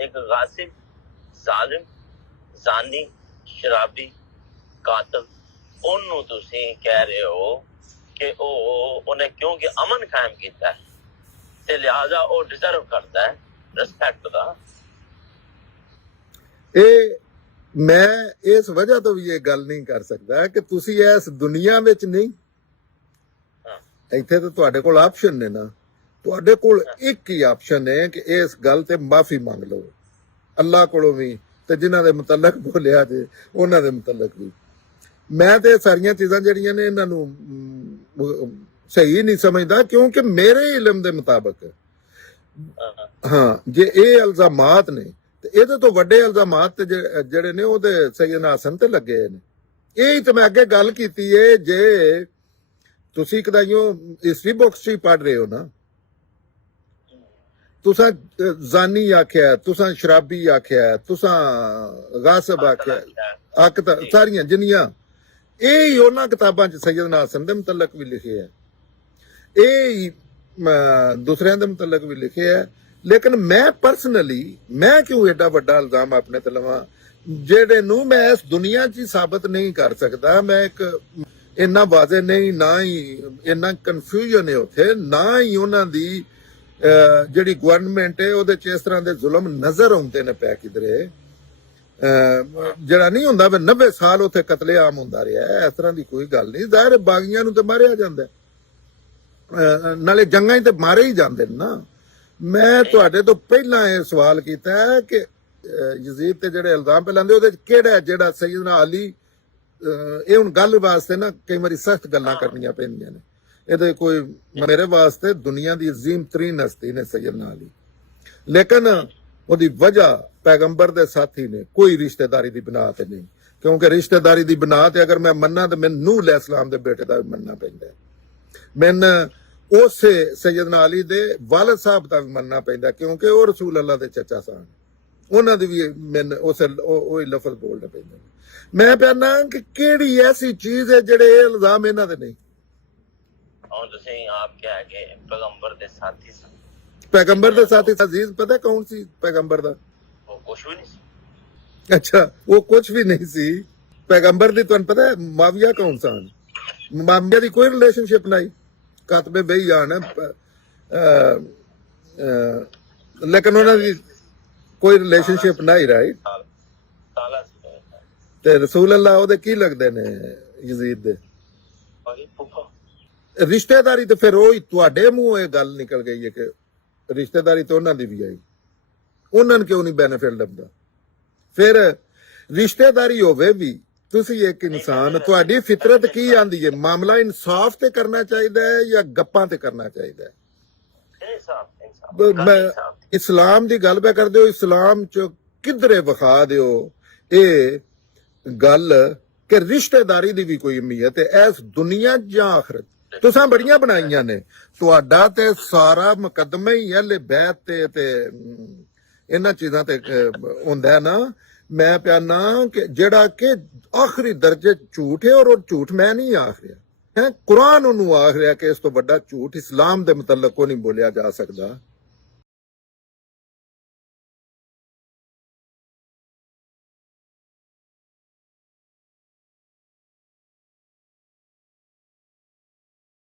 एक गासिब, जालिम, जानी, शराबी, कातल, ਉਹਨੂੰ ਤੁਸੀਂ ਕਹਿ ਰਹੇ ਹੋ ਕਿ ਉਹਨੇ ਕਿਉਂਕਿ ਅਮਨ ਕਾਇਮ ਕੀਤਾ ਹੈ ਤੇ ਲਿਹਾਜ਼ਾ ਉਹ ਡਿਜ਼ਰਵ ਕਰਦਾ ਹੈ ਰਿਸਪੈਕਟ ਦਾ। ਇਹ ਮੈਂ ਇਸ ਵਜ੍ਹਾ ਤੋਂ ਵੀ ਇਹ ਗੱਲ ਨਹੀਂ ਕਰ ਸਕਦਾ ਕਿ ਤੁਸੀਂ ਇਸ ਦੁਨੀਆ ਵਿੱਚ ਨਹੀਂ, ਇੱਥੇ ਤਾਂ ਤੁਹਾਡੇ ਕੋਲ ਆਪਸ਼ਨ ਨੇ ਨਾ, ਤੁਹਾਡੇ ਕੋਲ ਇੱਕ ਹੀ ਆਪਸ਼ਨ ਹੈ ਕਿ ਇਸ ਗੱਲ ਤੇ ਮਾਫੀ ਮੰਗ ਲਓ ਅੱਲਾਹ ਕੋਲੋਂ ਵੀ ਤੇ ਜਿਨ੍ਹਾਂ ਦੇ ਮੁਤਲਕ ਬੋਲਿਆ ਜੇ ਉਹਨਾਂ ਦੇ ਮੁਤਲਕ ਵੀ। ਮੈਂ ਤੇ ਸਾਰੀਆਂ ਚੀਜ਼ਾਂ ਜਿਹੜੀਆਂ ਨੇ ਇਹਨਾਂ ਨੂੰ ਸਹੀ ਨਹੀਂ ਸਮਝਦਾ ਕਿਉਂਕਿ ਮੇਰੇ ਇਲਮ ਦੇ ਮੁਤਾਬਕ ਹਾਂ ਜੇ ਇਹ ਇਲਜ਼ਾਮਾਤ ਨੇ ਤੇ ਇਹਦੇ ਤੋਂ ਵੱਡੇ ਇਲਜ਼ਾਮਾਤ ਤੇ ਜਿਹੜੇ ਨੇ ਉਹਦੇ ਸੈਯਦਨਾ ਹਸਨ ਤੇ ਲੱਗੇ ਨੇ। ਇਹ ਤੇ ਮੈਂ ਅੱਗੇ ਗੱਲ ਕੀਤੀ ਹੈ, ਜੇ ਤੁਸੀਂ ਕਦਾਈਓ ਹਿਸਟਰੀ ਬੁੱਕਸ 'ਚ ਹੀ ਪੜ੍ਹ ਰਹੇ ਹੋ ਨਾ, तुसा जानी आख्या, तुसा शराबी आख्या, तुसा गासिब आख्या, सारियां जिन्नियां यही उन्हां किताबां च सैयदना हसन दे मुतलक भी लिखे है, यही दूसरियां दे मुतलक भी लिखे है। लेकिन मैं पर्सनली मैं क्यों एडा वड्डा इल्जाम अपने ते लवां जेड़े नूं मैं इस दुनिया च साबित नहीं कर सकदा। मैं एक इन्ना वाजे नहीं, ना ही इन्ना कन्फ्यूजन है उत्थे, ना ही उन्हां दी ਜਿਹੜੀ ਗਵਰਨਮੈਂਟ ਹੈ ਉਹਦੇ 'ਚ ਇਸ ਤਰ੍ਹਾਂ ਦੇ ਜ਼ੁਲਮ ਨਜ਼ਰ ਆਉਂਦੇ ਨੇ ਪੈ ਕਿਧਰੇ, ਜਿਹੜਾ ਨਹੀਂ ਹੁੰਦਾ ਵੀ 90 ਸਾਲ ਉੱਥੇ ਕਤਲੇਆਮ ਹੁੰਦਾ ਰਿਹਾ, ਇਸ ਤਰ੍ਹਾਂ ਦੀ ਕੋਈ ਗੱਲ ਨਹੀਂ। ਜ਼ਾਹਿਰ ਬਾਗੀਆਂ ਨੂੰ ਤਾਂ ਮਾਰਿਆ ਜਾਂਦਾ, ਨਾਲੇ ਜੰਗਾਂ 'ਚ ਤੇ ਮਾਰੇ ਹੀ ਜਾਂਦੇ ਨੇ ਨਾ। ਮੈਂ ਤੁਹਾਡੇ ਤੋਂ ਪਹਿਲਾਂ ਇਹ ਸਵਾਲ ਕੀਤਾ ਹੈ ਕਿ ਯਜ਼ੀਦ ਤੇ ਜਿਹੜੇ ਇਲਜ਼ਾਮ ਪੈ ਲਾਉਂਦੇ ਉਹਦੇ 'ਚ ਕਿਹੜਾ ਜਿਹੜਾ ਸੈਯਦਨਾ ਅਲੀ, ਇਹ ਹੁਣ ਗੱਲ ਵਾਸਤੇ ਨਾ ਕਈ ਵਾਰੀ ਸਖਤ ਗੱਲਾਂ ਕਰਨੀਆਂ ਪੈਂਦੀਆਂ ਨੇ, ਇਹਦੇ ਕੋਈ ਮੇਰੇ ਵਾਸਤੇ ਦੁਨੀਆ ਦੀ ਅਜ਼ੀਮ ਤਰੀਨ ਹਸਤੀ ਨੇ ਸੈਯਦਨਾ ਅਲੀ, ਲੇਕਿਨ ਉਹਦੀ ਵਜ੍ਹਾ ਪੈਗੰਬਰ ਦੇ ਸਾਥੀ ਨੇ, ਕੋਈ ਰਿਸ਼ਤੇਦਾਰੀ ਦੀ ਬਿਨਾਹ ਤੇ ਨਹੀਂ। ਕਿਉਂਕਿ ਰਿਸ਼ਤੇਦਾਰੀ ਦੀ ਬਿਨਾਹ ਤੇ ਅਗਰ ਮੈਂ ਮੰਨਾਂ ਤੇ ਮੈਨੂੰ ਨੂਹ ਅਲੈਹਿਸਲਾਮ ਦੇ ਬੇਟੇ ਦਾ ਵੀ ਮੰਨਣਾ ਪੈਂਦਾ, ਮੈਨੂੰ ਉਸੇ ਸੈਯਦਨਾ ਅਲੀ ਦੇ ਵਾਲਿਦ ਸਾਹਿਬ ਦਾ ਵੀ ਮੰਨਣਾ ਪੈਂਦਾ ਕਿਉਂਕਿ ਉਹ ਰਸੂਲ ਅੱਲਾ ਦੇ ਚਾਚਾ ਸਨ, ਉਹਨਾਂ ਦੀ ਵੀ ਮੈਨੂੰ ਉਸੇ ਉਹੀ ਲਫ਼ਜ਼ ਬੋਲਣੇ ਪੈਂਦੇ। ਮੈਂ ਕਹਿੰਦਾ ਕਿ ਕਿਹੜੀ ਐਸੀ ਚੀਜ਼ ਹੈ ਜਿਹੜੇ ਇਹ ਇਲਜ਼ਾਮ ਇਹਨਾਂ ਦੇ ਨਹੀਂ। पैगंबर दे साथी सन, पैगंबर दे साथी अजीज पता कौन सी पैगंबर दा? वो कुछ भी नहीं सी। अच्छा वो कुछ भी नहीं सी पैगंबर दी। तुहानू पता है मुआविया कौन सा? मुआविया दी कोई रिलेशनशिप नहीं, कातबे बेईमान लेकिन उन्हां दी कोई रिलेशनशिप नहीं, राइट? ते रसूल अल्लाह ओदे की लगदे ने यजीद दे? ਰਿਸ਼ਤੇਦਾਰੀ ਤੇ ਫਿਰ ਉਹ ਤੁਹਾਡੇ ਮੂੰਹ ਇਹ ਗੱਲ ਨਿਕਲ ਗਈ ਹੈ ਕਿ ਰਿਸ਼ਤੇਦਾਰੀ ਤਾਂ ਉਹਨਾਂ ਦੀ ਵੀ ਆਈ, ਉਹਨਾਂ ਨੂੰ ਕਿਉਂ ਨਹੀਂ ਬੈਨੀਫਿਟ ਲੱਭਦਾ? ਫਿਰ ਰਿਸ਼ਤੇਦਾਰੀ ਹੋਵੇ ਵੀ, ਤੁਸੀਂ ਇੱਕ ਇਨਸਾਨ, ਤੁਹਾਡੀ ਫਿਤਰਤ ਕੀ ਆਂਦੀ ਹੈ? ਮਾਮਲਾ ਇਨਸਾਫ ਤੇ ਕਰਨਾ ਚਾਹੀਦਾ ਹੈ ਜਾਂ ਗੱਪਾਂ ਤੇ ਕਰਨਾ ਚਾਹੀਦਾ ਹੈ? ਇਸਲਾਮ ਦੀ ਗੱਲ ਪੈ ਕਰਦੇ ਹੋ, ਇਸਲਾਮ ਚ ਕਿਧਰੇ ਵਿਖਾ ਦਿਓ ਇਹ ਗੱਲ ਕਿ ਰਿਸ਼ਤੇਦਾਰੀ ਦੀ ਵੀ ਕੋਈ ਅਹਿਮੀਅਤ ਹੈ ਇਸ ਦੁਨੀਆ ਜਾਂ ਆਖਰਤ। तुसां बड़ियां बनाइयां ने, तुहाडा ते सारा मुकदमा ही अहले बैत ते इन्हां चीजां ते हुंदा है ना। मैं प्याना कि जेड़ा कि आखिरी दर्जे झूठ है, और झूठ मैं नहीं आख रहा है, कुरान उन्होंने आख रहा कि इस तो बड़ा झूठ इस्लाम दे मुतल्लक को नहीं बोलिया जा सकदा।